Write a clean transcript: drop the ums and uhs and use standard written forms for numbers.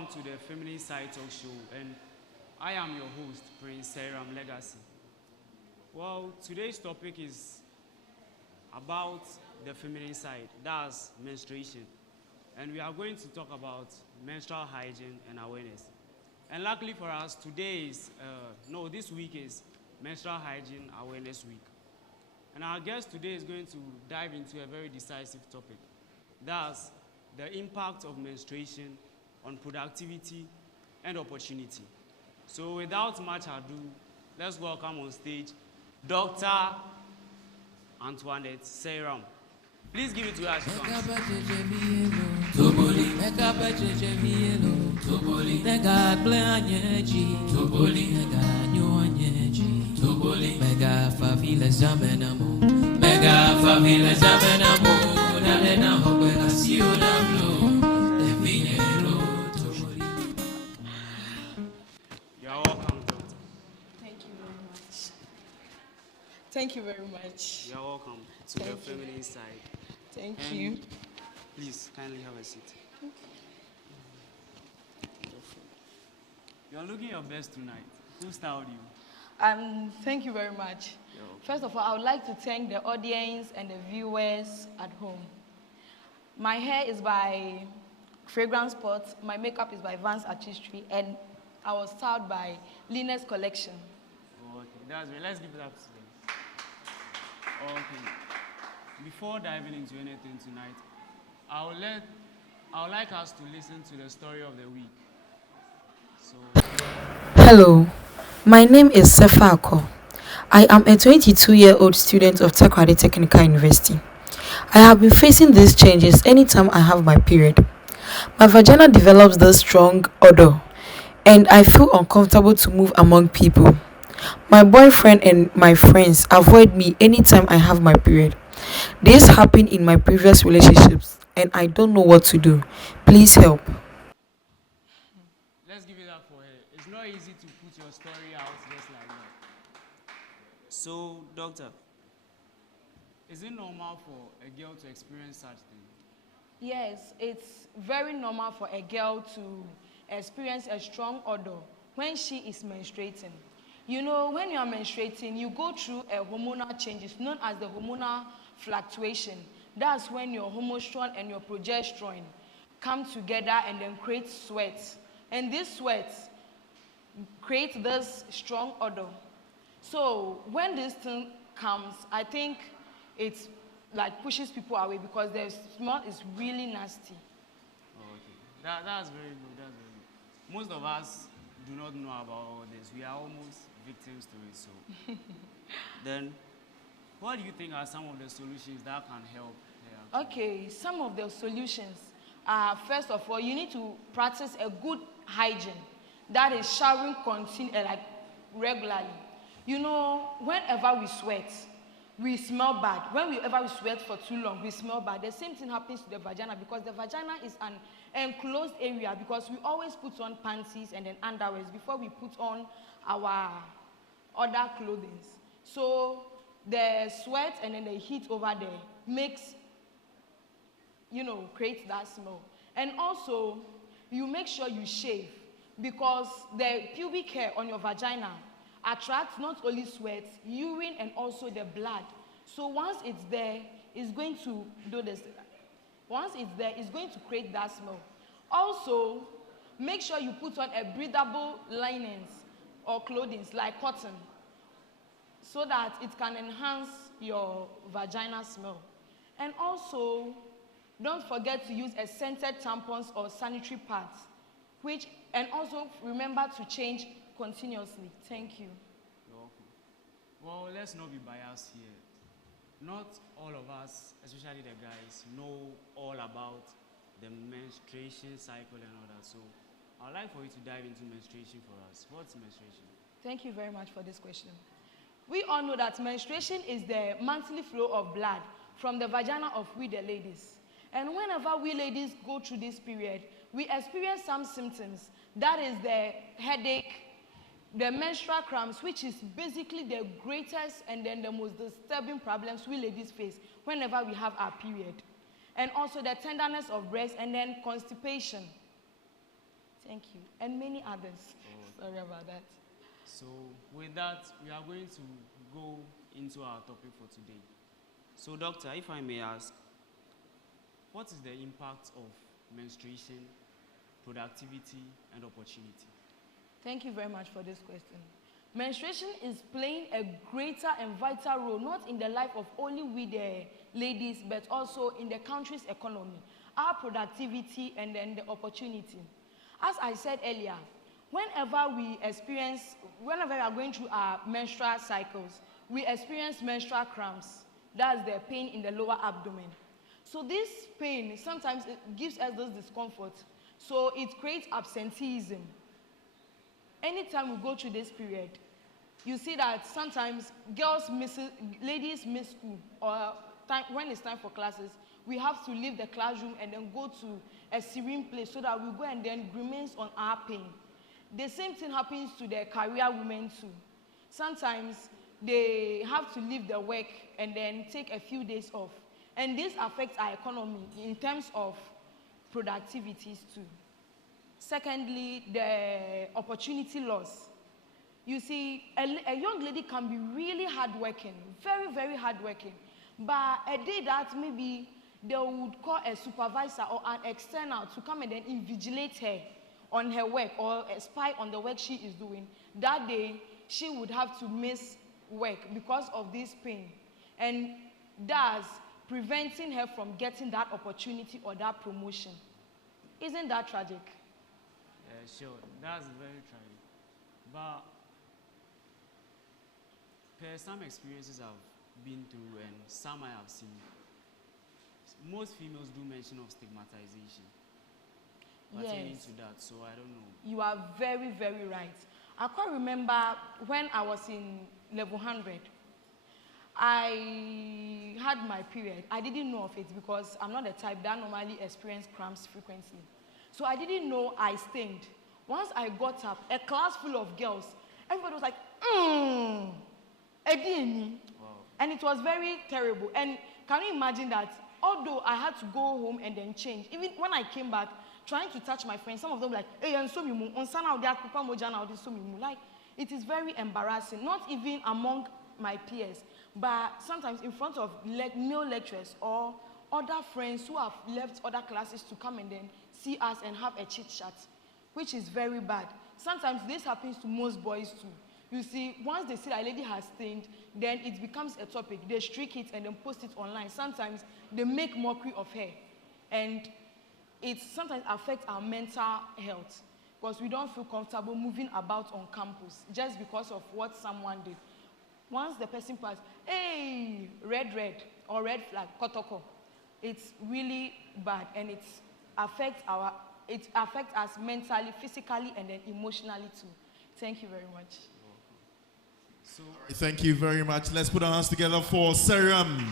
welcome to the Feminine Side Talk Show, and I am your host, Prince Seyram Legacy. Well, today's topic is about the feminine side, that's menstruation. And we are going to talk about menstrual hygiene and awareness. And luckily for us, this week is Menstrual Hygiene Awareness Week. And our guest today is going to dive into a very decisive topic. That's the impact of menstruation on productivity and opportunity. So without much ado, let's welcome on stage Dr. Antoinette Seyram. Please give it to her as she comes. You're welcome, Doctor. Thank you very much. Thank you very much. You're welcome to the feminine side. Thank And you. Please, kindly have a seat. You're looking your best tonight. Who styled you? Thank you very much. You're welcome. First of all, I would like to thank the audience and the viewers at home. My hair is by Fragrance Pot, my makeup is by Vance Artistry, and I was styled by Linus Collection. Okay, that's right. Let's give it up to them. Okay. Before diving into anything tonight, I would like us to listen to the story of the week. So, Hello, my name is Sefa Ako. I am a 22-year-old student of Takrady Technical University. I have been facing these changes anytime I have my period. My vagina develops this strong odor, and I feel uncomfortable to move among people. My boyfriend and my friends avoid me anytime I have my period. This happened in my previous relationships, and I don't know what to do. Please help. let's give it up for her. It's not easy to put your story out just like that. So, doctor, is it normal for a girl to experience such thing? Yes, it's very normal for a girl to experience a strong odor when she is menstruating. You know, when you are menstruating, you go through a hormonal changes known as the hormonal fluctuation. That's when your hormostrone and your progesterone come together and then create sweat. And this sweat creates this strong odor. So when this thing comes, I think it's like pushes people away because the smell is really nasty. Oh, okay. That's very good. That's very good. Most of us do not know about all this. We are almost victims to it. So, then, what do you think are some of the solutions that can help here? Okay, some of the solutions are, first of all, you need to practice a good hygiene. That is showering regularly. You know, whenever we sweat, we smell bad. Whenever we sweat for too long, we smell bad. The same thing happens to the vagina because the vagina is an enclosed area because we always put on panties and then underwears before we put on our other clothing. So the sweat and then the heat over there creates that smell. And also, you make sure you shave because the pubic hair on your vagina attracts not only sweat, urine, and also the blood. So once it's there, it's going to do this. Once it's there, it's going to create that smell. Also, make sure you put on a breathable linens or clothing like cotton so that it can enhance your vagina smell. And also, don't forget to use a scented tampons or sanitary pads, and also remember to change continuously. Thank you. You're welcome. Well, let's not be biased here. Not all of us, especially the guys, know all about the menstruation cycle and all that. So I'd like for you to dive into menstruation for us. What's menstruation? Thank you very much for this question. We all know that menstruation is the monthly flow of blood from the vagina of we the ladies. And whenever we ladies go through this period, we experience some symptoms. That is the headache, the menstrual cramps, which is basically the greatest and then the most disturbing problems we ladies face whenever we have our period. And also the tenderness of breast and then constipation. Thank you. And many others. Oh. Sorry about that. So with that, we are going to go into our topic for today. So doctor, if I may ask, what is the impact of menstruation, productivity, and opportunity? Thank you very much for this question. Menstruation is playing a greater and vital role, not in the life of only we the ladies, but also in the country's economy, our productivity, and then the opportunity. As I said earlier, whenever we are going through our menstrual cycles, we experience menstrual cramps. That's the pain in the lower abdomen. So this pain, sometimes it gives us this discomfort. So it creates absenteeism. Anytime we go through this period, you see that sometimes ladies miss school, or when it's time for classes, we have to leave the classroom and then go to a serene place so that we go and then remains on our pain. The same thing happens to the career women too. Sometimes they have to leave their work and then take a few days off. And this affects our economy in terms of productivities too. Secondly, the opportunity loss. You see, a young lady can be really hardworking, very, very hardworking. But a day that maybe they would call a supervisor or an external to come and then invigilate her on her work or spy on the work she is doing, that day she would have to miss work because of this pain. And thus preventing her from getting that opportunity or that promotion. Isn't that tragic? Sure, that's very tragic. But per some experiences I've been through and some I have seen, most females do mention of stigmatization pertaining to that, so I don't know. You are very, very right. I quite remember when I was in level 100, I had my period. I didn't know of it because I'm not the type that normally experience cramps frequently. So I didn't know I stained. Once I got up, a class full of girls, everybody was like, Edini. Wow. And it was very terrible. And can you imagine that although I had to go home and then change, even when I came back, trying to touch my friends, some of them were like, hey, like, it is very embarrassing, not even among my peers, but sometimes in front of male lecturers or other friends who have left other classes to come and then see us and have a chit chat, which is very bad. Sometimes this happens to most boys too. You see, once they see that a lady has stained, then it becomes a topic. They streak it and then post it online. Sometimes they make mockery of her. And it sometimes affects our mental health because we don't feel comfortable moving about on campus just because of what someone did. Once the person passes, hey, red, or red flag, kotoko, it's really bad and it affects us mentally, physically, and then emotionally too. Thank you very much. Thank you very much. Let's put our hands together for seyram.